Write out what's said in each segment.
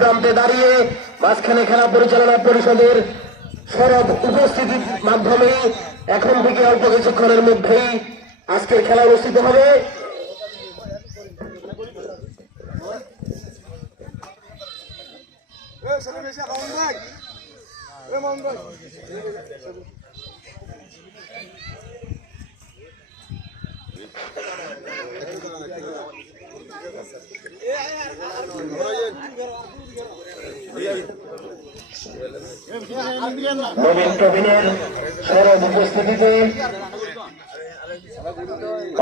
প্রান্তে দাঁড়িয়ে মাঝখানে খেলা পরিচালনা পরিষদের সরব উপস্থিতির মাধ্যমে এখন থেকে অল্প কিছুক্ষণের মধ্যেই আজকের খেলা অনুষ্ঠিত হবে। নবীন প্রবীণের সরব উপস্থিতিতে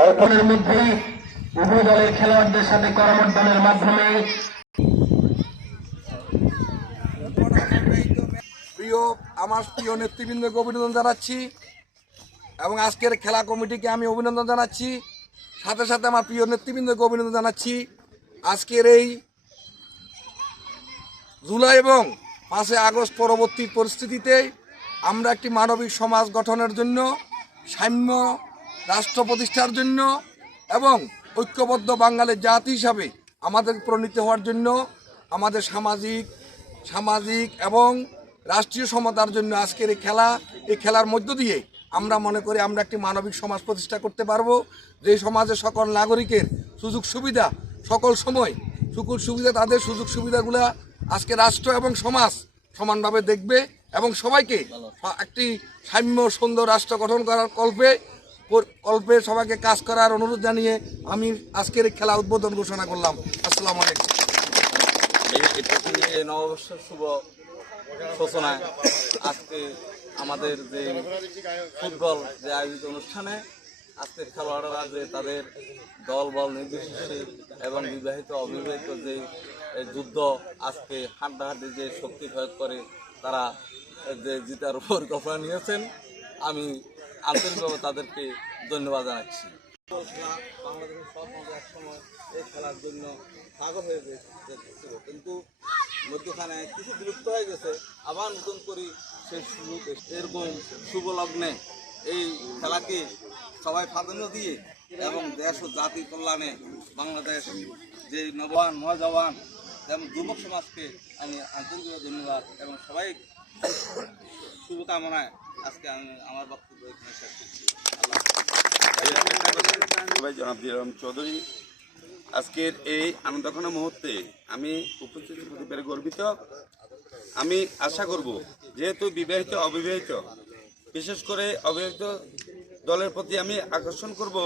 অল্পের মধ্যেই উভয় দলের খেলোয়াড়দের সাথে করমর্দনের মাধ্যমে আমার প্রিয় নেতৃবৃন্দকে অভিনন্দন জানাচ্ছি এবং আজকের খেলা কমিটিকে আমি অভিনন্দন জানাচ্ছি। সাথে সাথে আমার প্রিয় নেতৃবৃন্দকে অভিনন্দন জানাচ্ছি। আজকের এই জুলাই এবং 5 আগস্ট পরবর্তী পরিস্থিতিতে আমরা একটি মানবিক সমাজ গঠনের জন্য, সাম্য রাষ্ট্র প্রতিষ্ঠার জন্য এবং ঐক্যবদ্ধ বাঙালির জাতি হিসাবে আমাদের প্রণীত হওয়ার জন্য আমাদের সামাজিক এবং রাষ্ট্রীয় সমতার জন্য আজকের এই খেলার মধ্য দিয়ে আমরা মনে করি আমরা একটি মানবিক সমাজ প্রতিষ্ঠা করতে পারবো, যে সমাজে সকল নাগরিকের সুযোগ সুবিধা সকল সময় তাদের সুযোগ সুবিধাগুলো আজকে রাষ্ট্র এবং সমাজ সমানভাবে দেখবে এবং সবাইকে একটি সাম্য সুন্দর রাষ্ট্র গঠন করার কল্পে সবাইকে কাজ করার অনুরোধ জানিয়ে আমি আজকের এই খেলা উদ্বোধন ঘোষণা করলাম। আসসালামু আলাইকুম। নববর্ষের শুভ সূচনায় আজকে আমাদের যে ফুটবল যে আয়োজিত অনুষ্ঠানে আজকের খেলোয়াড়রা যে তাদের দল বল নির্বিশেষে এবং বিবাহিত অবিবাহিত যে যুদ্ধ আজকে হাড্ডাহাড্ডি যে শক্তি প্রয়োগ করে তারা যে জিতার পরিকল্পনা নিয়েছেন, আমি আন্তরিকভাবে তাদেরকে ধন্যবাদ জানাচ্ছি। বাংলাদেশের সব এক সময় এই খেলার জন্য পাগল হয়ে যেতেছিল, কিন্তু মধ্যখানে কিছু বিলুপ্ত হয়ে গেছে, আবার নতুন করে সেই সুযোগ এরকম শুভ লগ্নে এই খেলাকে সবাই প্রাধান্য দিয়ে এবং দেশ ও জাতি কল্যাণে বাংলাদেশ যে নওজওয়ান যেমন যুবক সমাজকে আমি আন্তরিকভাবে ধন্যবাদ এবং সবাই শুভকামনায় আজকে আমি আমার বক্তব্য এখানে শেষ করছি। জনাব দিলাম চৌধুরী, আজকের এই আনন্দঘন মুহূর্তে আমি উপস্থিত হতে পেরে গর্বিত। আমি আশা করব, যেহেতু বিবাহিত অবিবাহিত, বিশেষ করে অবিবাহিত দলের প্রতি আমি আকর্ষণ করব,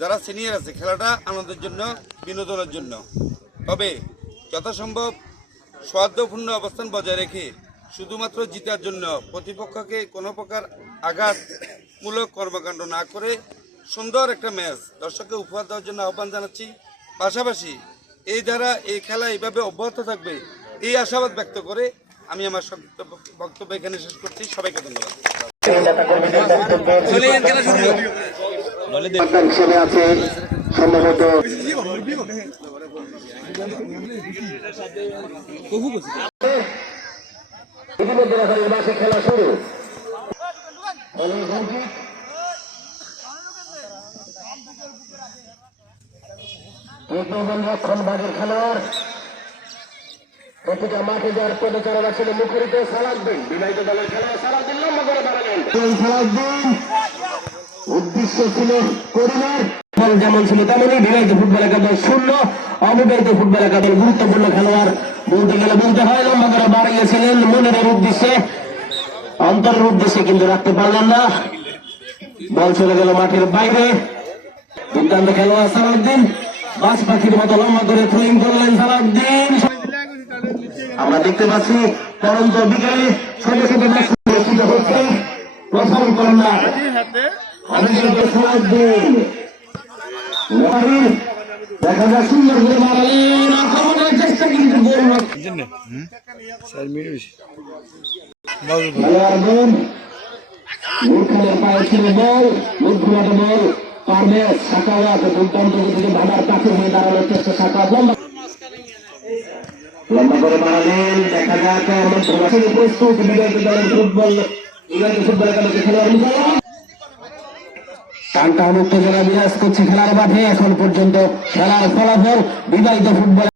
যারা সিনিয়র আছে খেলাটা আনন্দের জন্য, বিনোদনের জন্য, তবে যথাসম্ভব সৌহার্দ্যপূর্ণ অবস্থান বজায় রেখে শুধুমাত্র জিতার জন্য প্রতিপক্ষকে কোনো প্রকার আঘাতমূলক কর্মকাণ্ড না করে সুন্দর একটা ম্যাচ দর্শককে উপহার দেওয়ার জন্য আহ্বান জানাচ্ছি। পাশাপাশি এই দ্বারা এই খেলা এইভাবে অব্যাহত থাকবে এই আশাবাদ ব্যক্ত করে আমি আমার বক্তব্য এখানে শেষ করছি। সবাইকে ধন্যবাদ। ইতিমধ্যে খেলা শুরু। রক্ষণ ভাগের খেলোয়াড় প্রতিটা মাঠে যাওয়ার পদচারণা ছিল মুখরিত। সালাউদ্দিন বিবাহিত দলের খেলোয়াড় সালাউদ্দিন লম্বা করে বাড়ালেন। সালাউদ্দিন উদ্দেশ্য ছিল করিনার ফল যেমন ছিল তেমনই বিবাহিত ফুটবল একাদল 0, অবিবাহিত ফুটবল একাদল গুরুত্বপূর্ণ খেলোয়াড় বলতে গেলে বলতে হয় লম্বা করে বাড়িয়েছিলেন মনিরের উদ্দেশ্যে, অন্তরের উদ্দেশ্যে কিন্তু রাখতে পারলেন না, বল চলে গেল মাঠের বাইরে। দুর্দান্ত খেলোয়াড় সালাউদ্দিন বাস পাখির মতো লম্বা করে থ্রোয়িং করলেন সালাউদ্দিন। আমরা দেখতে পাচ্ছি পরন্ত বিকালে ছোট ছোট অনুষ্ঠিত হচ্ছে প্রথম কন্যা সালাউদ্দিন। দেখা যায় সুন্দর করে মারালেন, আক্রমণের চেষ্টা কিন্তু পায়ে ছিল বল, মুখঘুমাতে বল পারবে সাকাওয়াত দুর্দান্ত থেকে বাবার কাছে হয়ে দাঁড়ানোর চেষ্টা সাকাওয়াত লম্বা করে মারালেন। দেখা যাক প্রস্তুত বিবাহিত দলের ফুটবল একাদশের খেলোয়াড় টানটান উত্তেজনা বিরাজ করছে খেলার মাঠে। এখন পর্যন্ত খেলার ফলাফল বিবাহিত ফুটবল